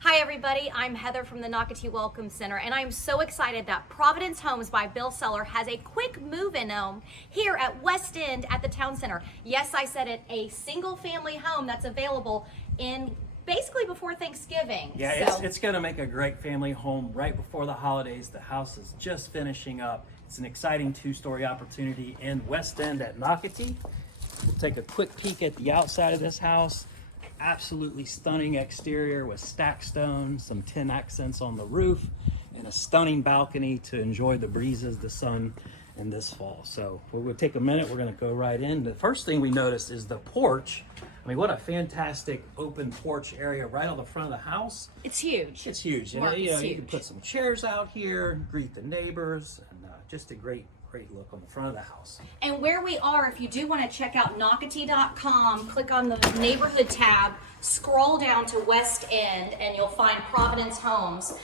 Hi everybody, I'm Heather from the Nocatee Welcome Center, and I'm so excited that Providence Homes by Bill Seller has a quick move-in home here at West End at the Town Center. Yes, I said it, a single family home that's available in basically before Thanksgiving. Yeah, it's going to make a great family home right before the holidays. The house is just finishing up. It's an exciting two-story opportunity in West End at Nocatee. We'll take a quick peek at the outside of this house. Absolutely stunning exterior with stacked stone, some tin accents on the roof, and a stunning balcony to enjoy the breezes, the sun, and this fall. So we'll take a minute. We're going to go right in. The first thing we noticed is the porch. I mean, what a fantastic open porch area right on the front of the house. It's huge. It's huge. You can put some chairs out here, greet the neighbors, and just a great look on the front of the house. And where we are, if you do want to check out Nocatee.com, click on the neighborhood tab, scroll down to West End, and you'll find Providence Homes.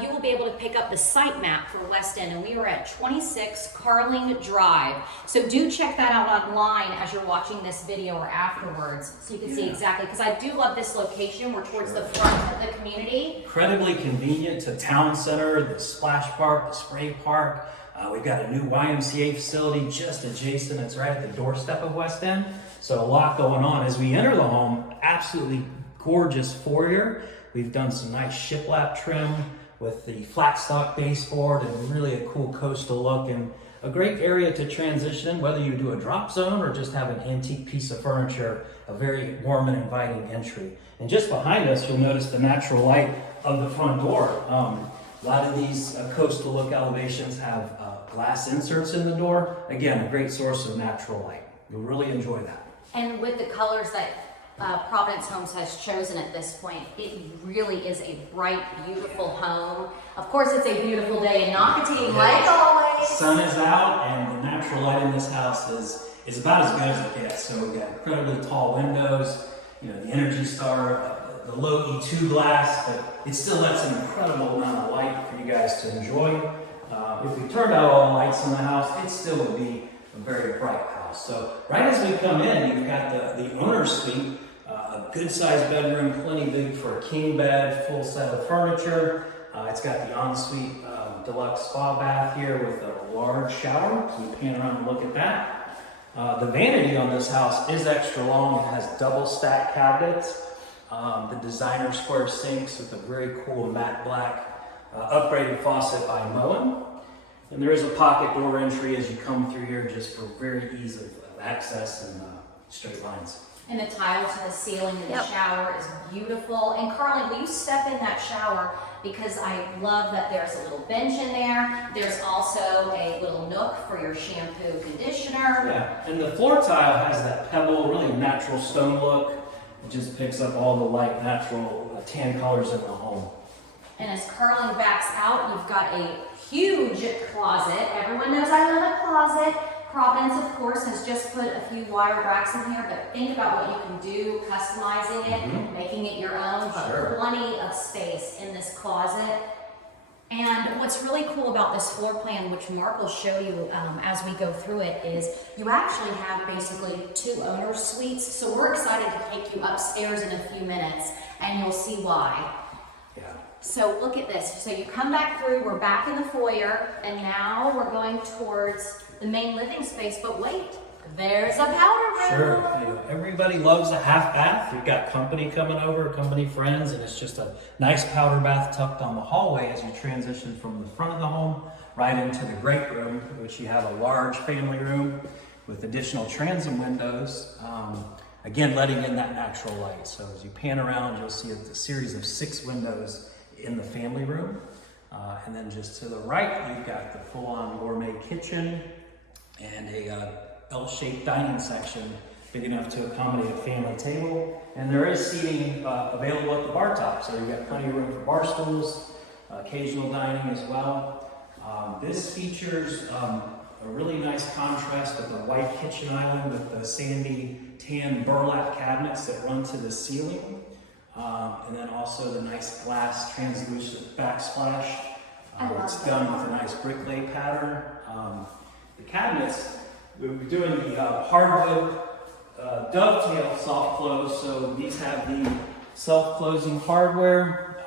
You will be able to pick up the site map for West End, and we are at 26 Carling Drive. So do check that out online as you're watching this video or afterwards, so you can see exactly, because I do love this location. We're towards the front of the community. Incredibly convenient to Town Center, the splash park, the spray park. We've got a new YMCA facility just adjacent. It's right at the doorstep of West End. So a lot going on. As we enter the home, absolutely gorgeous foyer. We've done some nice shiplap trim with the flat stock baseboard and really a cool coastal look, and a great area to transition, whether you do a drop zone or just have an antique piece of furniture, a very warm and inviting entry. And just behind us, you'll notice the natural light of the front door. A lot of these coastal look elevations have glass inserts in the door. Again, a great source of natural light. You'll really enjoy that. And with the colors that Providence Homes has chosen at this point, it really is a bright, beautiful home. Of course, it's a beautiful day in Nocatee, like always. The sun is out, and the natural light in this house is about as good as it gets. So we've got incredibly tall windows, the Energy Star, the low E2 glass, but it still lets an incredible amount of light for you guys to enjoy. If we turned out all the lights in the house, it still would be a very bright house. So right as we come in, you've got the owner's suite, a good-sized bedroom, plenty big for a king bed, full set of furniture. It's got the ensuite deluxe spa bath here with a large shower. So you pan around and look at that. The vanity on this house is extra long. It has double stack cabinets. The designer square sinks with a very cool matte black upgraded faucet by Moen. And there is a pocket door entry as you come through here, just for very ease of access and straight lines. And the tiles in the ceiling in the shower is beautiful. And Carly, will you step in that shower? Because I love that there's a little bench in there. There's also a little nook for your shampoo conditioner. Yeah, and the floor tile has that pebble, really natural stone look. It just picks up all the light, natural tan colors in the home. And as Carling backs out, you've got a huge closet. Everyone knows I love a closet. Providence, of course, has just put a few wire racks in here, but think about what you can do, customizing it, making it your own, but plenty of space in this closet. And what's really cool about this floor plan, which Mark will show you as we go through it, is you actually have basically 2 owner suites. So we're excited to take you upstairs in a few minutes, and you'll see why. Yeah. So look at this. So you come back through, we're back in the foyer, and now we're going towards the main living space, but wait, there's a powder room. Sure, everybody loves a half bath. You've got company coming over, company friends, and it's just a nice powder bath tucked on the hallway as you transition from the front of the home right into the great room, which you have a large family room with additional transom windows. Again, letting in that natural light. So as you pan around, you'll see a series of 6 windows in the family room. And then just to the right, you've got the full-on gourmet kitchen and a L-shaped dining section big enough to accommodate a family table. And there is seating available at the bar top. So you've got plenty of room for bar stools, occasional dining as well. This features a really nice contrast with the white kitchen island with the sandy tan burlap cabinets that run to the ceiling. And then also the nice glass translucent backsplash. It's done with a nice brick lay pattern. The cabinets, we're doing the hardwood dovetail soft close, so these have the self-closing hardware.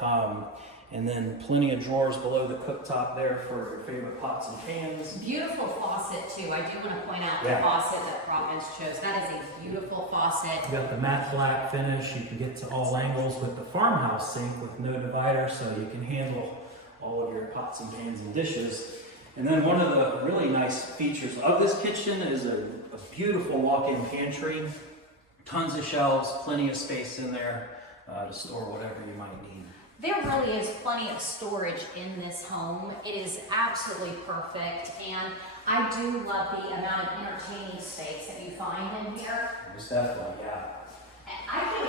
And then plenty of drawers below the cooktop there for your favorite pots and pans. Beautiful faucet too. I do want to point out the Yeah. faucet that Providence chose. That is a beautiful faucet. You got the matte black finish. You can get to all angles with the farmhouse sink with no divider, so you can handle all of your pots and pans and dishes. And then one of the really nice features of this kitchen is a beautiful walk-in pantry. Tons of shelves, plenty of space in there to store whatever you might need. There really is plenty of storage in this home. It is absolutely perfect, and I do love the amount of entertaining space that you find in here. Most definitely, yeah.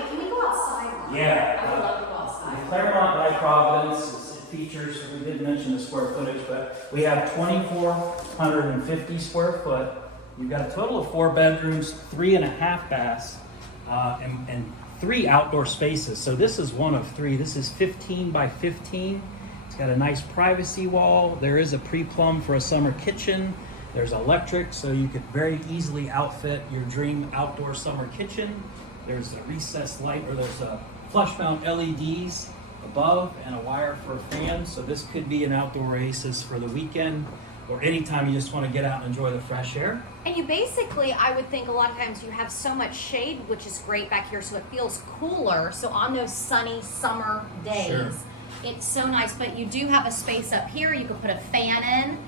Can we go outside? Mark? Yeah. I would love to go outside. The Clermont by Providence, it features, we did mention the square footage, but we have 2,450 square foot. You've got a total of 4 bedrooms, 3.5 baths, and 3 outdoor spaces. So this is one of 3. This is 15 by 15. It's got a nice privacy wall. There is a pre-plumb for a summer kitchen. There's electric, so you could very easily outfit your dream outdoor summer kitchen. There's a recessed light, or there's a flush mount LEDs above and a wire for a fan. So this could be an outdoor oasis for the weekend, or anytime you just want to get out and enjoy the fresh air. And you basically, I would think a lot of times you have so much shade, which is great back here, so it feels cooler. So on those sunny summer days, Sure. It's so nice. But you do have a space up here. You can put a fan in,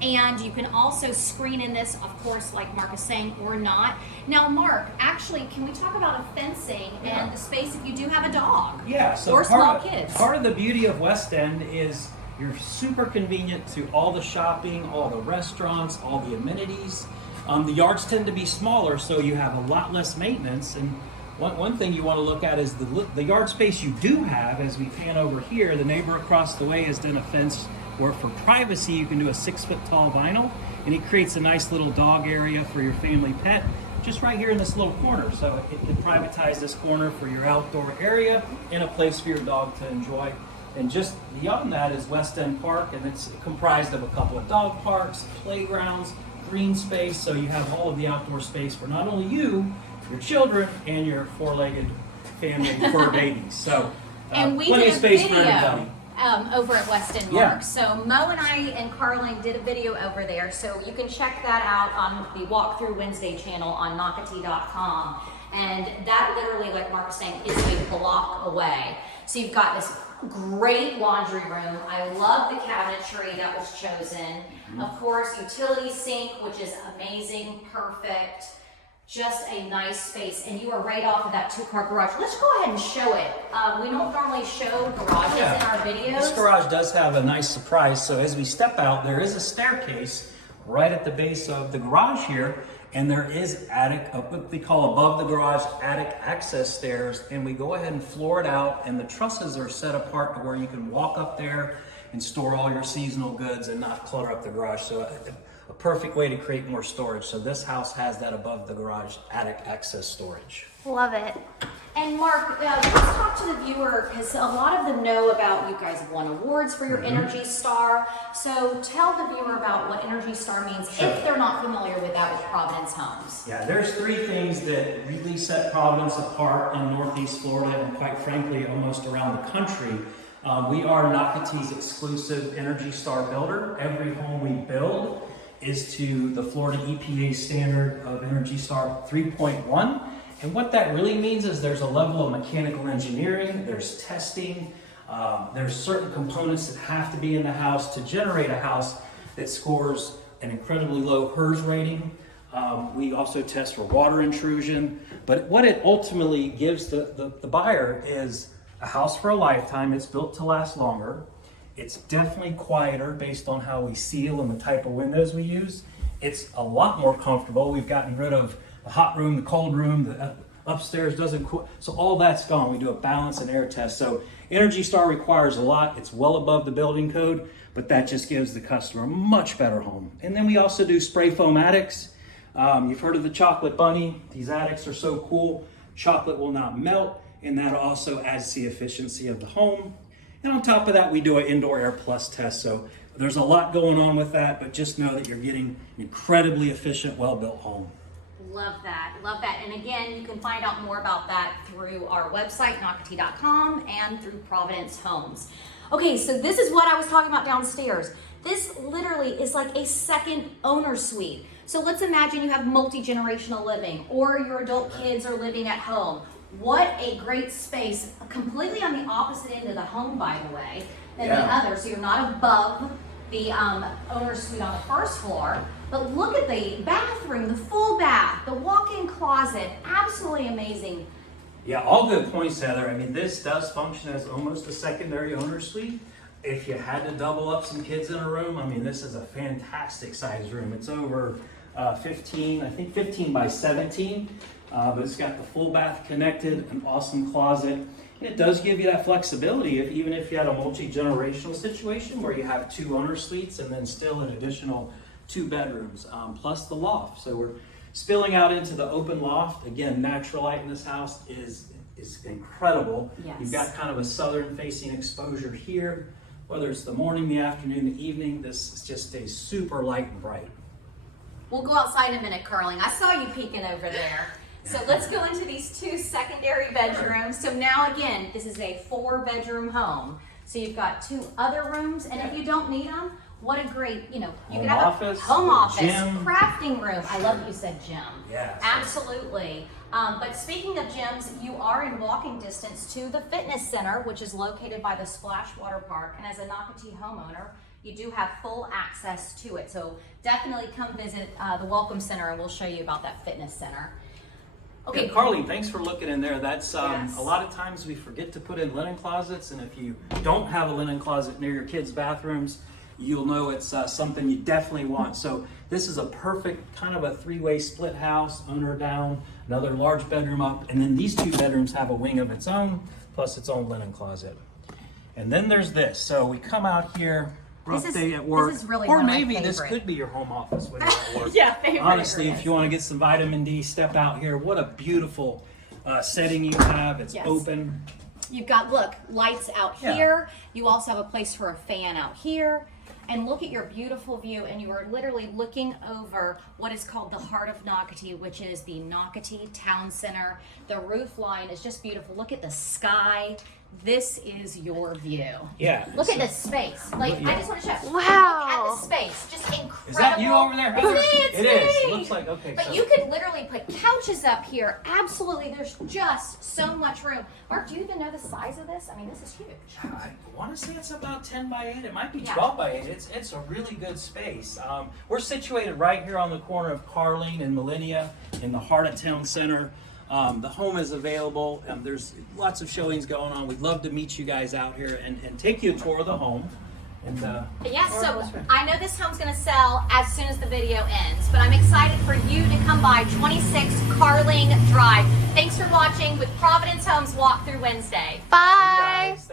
and you can also screen in this, of course, like Mark is saying, or not. Now, Mark, actually, can we talk about a fencing and the space if you do have a dog? Yeah, so or small kids. Part of the beauty of West End is you're super convenient to all the shopping, all the restaurants, all the amenities. The yards tend to be smaller, so you have a lot less maintenance. And one thing you want to look at is the yard space you do have. As we pan over here, the neighbor across the way has done a fence where for privacy you can do a 6-foot tall vinyl, and it creates a nice little dog area for your family pet just right here in this little corner. So it can privatize this corner for your outdoor area and a place for your dog to enjoy. And just beyond that is West End Park, and it's comprised of a couple of dog parks, playgrounds, green space, so you have all of the outdoor space for not only you, your children, and your 4-legged family fur babies. So And we plenty did of a space for video everybody. over at West End Yeah. Mark. So Mo and I and Carling did a video over there. So you can check that out on the Walkthrough Wednesday channel on Nocatee.com. And that literally, like Mark was saying, is a block away. So you've got this great laundry room. I love the cabinetry that was chosen. Of course, utility sink, which is amazing, perfect. Just a nice space, and you are right off of that 2-car garage. Let's go ahead and show it. We don't normally show garages in our videos. This garage does have a nice surprise. So as we step out, there is a staircase right at the base of the garage here, and there is attic, what they call above the garage attic access stairs, and we go ahead and floor it out, and the trusses are set apart to where you can walk up there and store all your seasonal goods and not clutter up the garage. So a perfect way to create more storage. So this house has that above the garage attic access storage. Love it. And Mark, let's talk to the viewer, because a lot of them know about you guys have won awards for your Energy Star. So tell the viewer about what Energy Star means if they're not familiar with that with Providence Homes. Yeah, there's 3 things that really set Providence apart in Northeast Florida, and quite frankly, almost around the country. We are Nocatee's exclusive Energy Star builder. Every home we build is to the Florida EPA standard of Energy Star 3.1. And what that really means is there's a level of mechanical engineering, there's testing, there's certain components that have to be in the house to generate a house that scores an incredibly low HERS rating. We also test for water intrusion, but what it ultimately gives the buyer is a house for a lifetime. It's built to last longer. It's definitely quieter based on how we seal and the type of windows we use. It's a lot more comfortable. We've gotten rid of the hot room, the cold room, the upstairs doesn't cool. So all that's gone. We do a balance and air test. So Energy Star requires a lot. It's well above the building code, but that just gives the customer a much better home. And then we also do spray foam attics. You've heard of the chocolate bunny. These attics are so cool. Chocolate will not melt, and that also adds to the efficiency of the home. And on top of that, we do an indoor air plus test. So there's a lot going on with that, but just know that you're getting an incredibly efficient, well-built home. Love that, love that. And again, you can find out more about that through our website, Nocatee.com, and through Providence Homes. Okay, so this is what I was talking about downstairs. This literally is like a second owner suite. So let's imagine you have multi-generational living, or your adult kids are living at home. What a great space, completely on the opposite end of the home, by the way, than the other. So you're not above the owner suite on the first floor. But look at the bathroom, the full bath, the walk-in closet, absolutely amazing. Yeah, all good points, Heather. I mean, this does function as almost a secondary owner suite. If you had to double up some kids in a room, I mean, this is a fantastic size room. It's over 15 by 17, but it's got the full bath connected, an awesome closet. And it does give you that flexibility even if you had a multi-generational situation where you have 2 owner suites and then still an additional 2 bedrooms, plus the loft. So we're spilling out into the open loft. Again, natural light in this house is incredible. Yes. You've got kind of a southern facing exposure here. Whether it's the morning, the afternoon, the evening, this just stays super light and bright. We'll go outside in a minute, Carling. I saw you peeking over there. So let's go into these 2 secondary bedrooms. So now again, this is a 4-bedroom home. So you've got 2 other rooms, and if you don't need them, what a great, you can have a home office, gym, crafting room. I love that you said gym. Yeah. Absolutely. But speaking of gyms, you are in walking distance to the fitness center, which is located by the Splash Water Park. And as a Nocatee homeowner, you do have full access to it. So definitely come visit the Welcome Center, and we'll show you about that fitness center. Okay, yeah, Carly, thanks for looking in there. That's Yes. a lot of times we forget to put in linen closets, and if you don't have a linen closet near your kids' bathrooms, you'll know it's something you definitely want. So this is a perfect kind of a 3-way split house, owner down, another large bedroom up, and then these 2 bedrooms have a wing of its own, plus its own linen closet. And then there's this. So we come out here, rough day at work, this is really or one of my maybe this favorite. could be your home office when you're at work. Yeah, favorite Honestly, areas. if you want to get some vitamin D, step out here. What a beautiful setting you have. It's Yes. open. You've got, look, lights out Yeah. here. You also have a place for a fan out here. And look at your beautiful view, and you are literally looking over what is called the heart of Nocatee, which is the Nocatee Town Center. The roof line is just beautiful. Look at the sky. This is your view. Yeah. Look at this space. Like, Yeah. I just want to show you. Wow. Look at the space. Just incredible. Is that you over there? It's me. It's It me. is. It looks like, okay. But so you could literally put couches up here. Absolutely. There's just so much room. Mark, do you even know the size of this? I mean, this is huge. I want to say it's about 10 by 8. It might be Yeah. 12 by 8. It's a really good space. We're situated right here on the corner of Carling and Millennia in the heart of town center. The home is available. There's lots of showings going on. We'd love to meet you guys out here and take you a tour of the home. And Yes, so I know this home's going to sell as soon as the video ends, but I'm excited for you to come by 26 Carling Drive. Thanks for watching with Providence Homes Walkthrough Wednesday. Bye. guys,